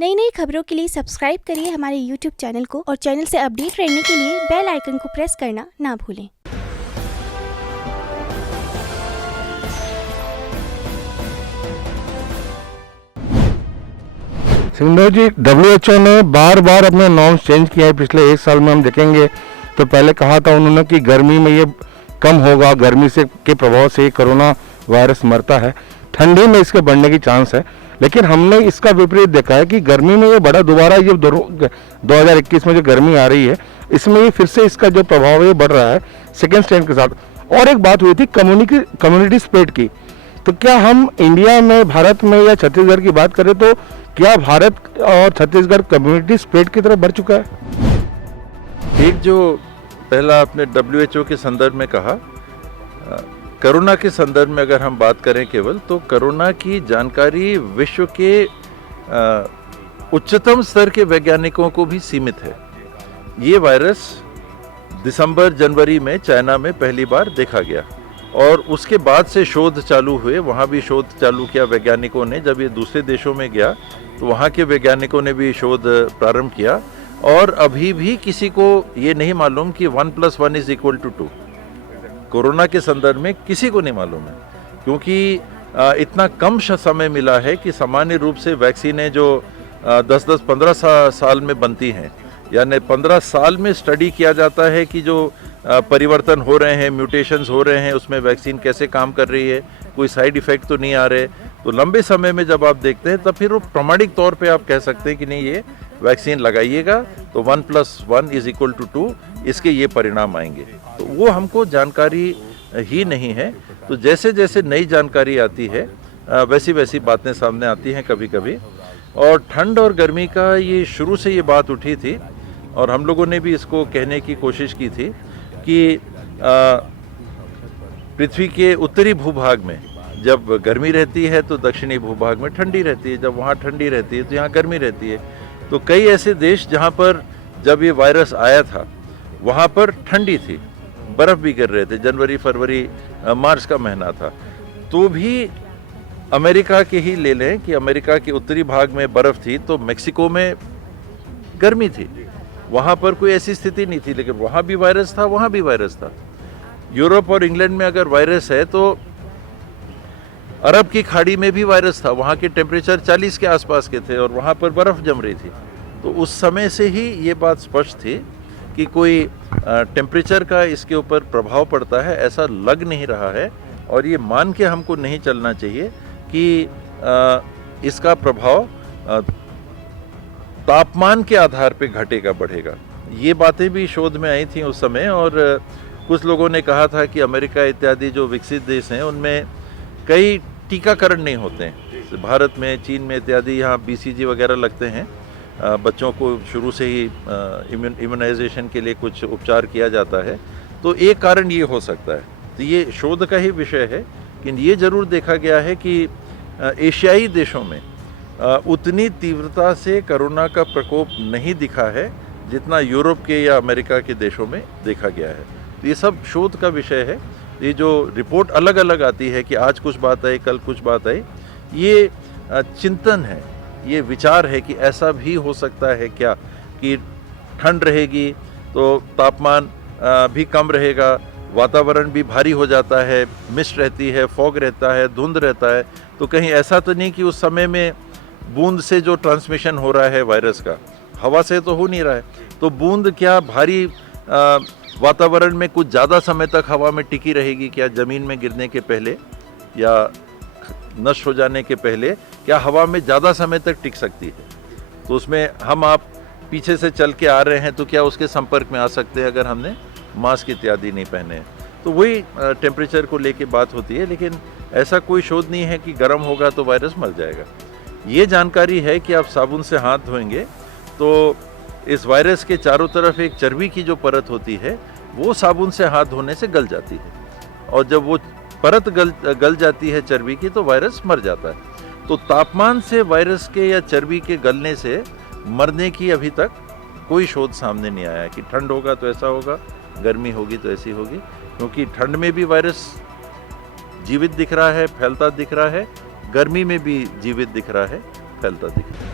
नई नई खबरों के लिए सब्सक्राइब करिए हमारे YouTube चैनल को और चैनल से अपडेट रहने के लिए बेल आइकन को प्रेस करना ना भूलें। सिंधु जी, WHO ने बार बार अपने नॉर्म्स चेंज किए हैं। पिछले एक साल में हम देखेंगे तो पहले कहा था उन्होंने कि गर्मी में ये कम होगा, गर्मी से के प्रभाव से कोरोना वायरस मरता है, ठंडी में इसके बढ़ने की चांस है। लेकिन हमने इसका विपरीत देखा है कि गर्मी में ये बड़ा दोबारा ये 2021 में जो गर्मी आ रही है इसमें ये फिर से इसका जो प्रभाव है ये बढ़ रहा है सेकेंड स्ट्रेन के साथ। और एक बात हुई थी कम्युनिटी स्प्रेड की, तो क्या हम इंडिया में, भारत में या छत्तीसगढ़ की बात करें तो क्या भारत और छत्तीसगढ़ कम्युनिटी स्प्रेड की तरफ बढ़ चुका है? एक जो पहला आपने WHO के संदर्भ में कहा, कोरोना के संदर्भ में अगर हम बात करें केवल, तो कोरोना की जानकारी विश्व के उच्चतम स्तर के वैज्ञानिकों को भी सीमित है। ये वायरस दिसंबर जनवरी में चाइना में पहली बार देखा गया और उसके बाद से शोध चालू हुए, वहाँ भी शोध चालू किया वैज्ञानिकों ने। जब ये दूसरे देशों में गया तो वहाँ के वैज्ञानिकों ने भी शोध प्रारंभ किया और अभी भी किसी को ये नहीं मालूम कि 1+1 = 2। कोरोना के संदर्भ में किसी को नहीं मालूम है, क्योंकि इतना कम समय मिला है कि सामान्य रूप से वैक्सीनें जो 10-15 साल में बनती हैं, यानी 15 साल में स्टडी किया जाता है कि जो परिवर्तन हो रहे हैं, म्यूटेशंस हो रहे हैं, उसमें वैक्सीन कैसे काम कर रही है, कोई साइड इफ़ेक्ट तो नहीं आ रहे। तो लंबे समय में जब आप देखते हैं तब फिर वो प्रमाणिक तौर पे आप कह सकते हैं कि नहीं, ये वैक्सीन लगाइएगा तो 1+1 = 2, इसके ये परिणाम आएंगे। तो वो हमको जानकारी ही नहीं है। तो जैसे जैसे नई जानकारी आती है वैसी वैसी बातें सामने आती हैं कभी कभी। और ठंड और गर्मी का ये शुरू से ये बात उठी थी और हम लोगों ने भी इसको कहने की कोशिश की थी कि पृथ्वी के उत्तरी भूभाग में जब गर्मी रहती है तो दक्षिणी भूभाग में ठंडी रहती है, जब वहाँ ठंडी रहती है तो यहाँ गर्मी रहती है। तो कई ऐसे देश जहाँ पर जब ये वायरस आया था वहाँ पर ठंडी थी, बर्फ़ भी गिर रहे थे, जनवरी फरवरी मार्च का महीना था। तो भी अमेरिका के ही ले लें कि अमेरिका के उत्तरी भाग में बर्फ़ थी तो मेक्सिको में गर्मी थी, वहाँ पर कोई ऐसी स्थिति नहीं थी, लेकिन वहाँ भी वायरस था, वहाँ भी वायरस था। यूरोप और इंग्लैंड में अगर वायरस है तो अरब की खाड़ी में भी वायरस था, वहाँ के टेम्परेचर 40 के आसपास के थे और वहाँ पर बर्फ़ जम रही थी। तो उस समय से ही ये बात स्पष्ट थी कि कोई टेम्परेचर का इसके ऊपर प्रभाव पड़ता है, ऐसा लग नहीं रहा है। और ये मान के हमको नहीं चलना चाहिए कि इसका प्रभाव तापमान के आधार पे घटेगा बढ़ेगा। ये बातें भी शोध में आई थी उस समय और कुछ लोगों ने कहा था कि अमेरिका इत्यादि जो विकसित देश हैं उनमें कई टीकाकरण नहीं होते हैं। भारत में, चीन में इत्यादि यहाँ BCG वगैरह लगते हैं, बच्चों को शुरू से ही इम्यूनाइजेशन के लिए कुछ उपचार किया जाता है। तो एक कारण ये हो सकता है। तो ये शोध का ही विषय है, लेकिन ये ज़रूर देखा गया है कि एशियाई देशों में उतनी तीव्रता से कोरोना का प्रकोप नहीं दिखा है जितना यूरोप के या अमेरिका के देशों में देखा गया है। तो ये सब शोध का विषय है। ये जो रिपोर्ट अलग अलग आती है कि आज कुछ बात आई, कल कुछ बात आई, ये चिंतन है, ये विचार है कि ऐसा भी हो सकता है क्या कि ठंड रहेगी तो तापमान भी कम रहेगा, वातावरण भी भारी हो जाता है, मिस्ट रहती है, फॉग रहता है, धुंध रहता है। तो कहीं ऐसा तो नहीं कि उस समय में बूंद से जो ट्रांसमिशन हो रहा है वायरस का, हवा से तो हो नहीं रहा है। तो बूंद क्या भारी वातावरण में कुछ ज़्यादा समय तक हवा में टिकी रहेगी क्या, ज़मीन में गिरने के पहले या नष्ट हो जाने के पहले क्या हवा में ज़्यादा समय तक टिक सकती है? तो उसमें हम आप पीछे से चल के आ रहे हैं तो क्या उसके संपर्क में आ सकते हैं अगर हमने मास्क इत्यादि नहीं पहने हैं? तो वही टेम्परेचर को लेके बात होती है। लेकिन ऐसा कोई शोध नहीं है कि गर्म होगा तो वायरस मर जाएगा। ये जानकारी है कि आप साबुन से हाथ धोएंगे तो इस वायरस के चारों तरफ एक चर्बी की जो परत होती है वो साबुन से हाथ धोने से गल जाती है और जब वो परत गल जाती है चर्बी की तो वायरस मर जाता है। तो तापमान से वायरस के या चर्बी के गलने से मरने की अभी तक कोई शोध सामने नहीं आया कि ठंड होगा तो ऐसा होगा, गर्मी होगी तो ऐसी होगी। क्योंकि ठंड में भी वायरस जीवित दिख रहा है, फैलता दिख रहा है, गर्मी में भी जीवित दिख रहा है, फैलता दिख रहा है।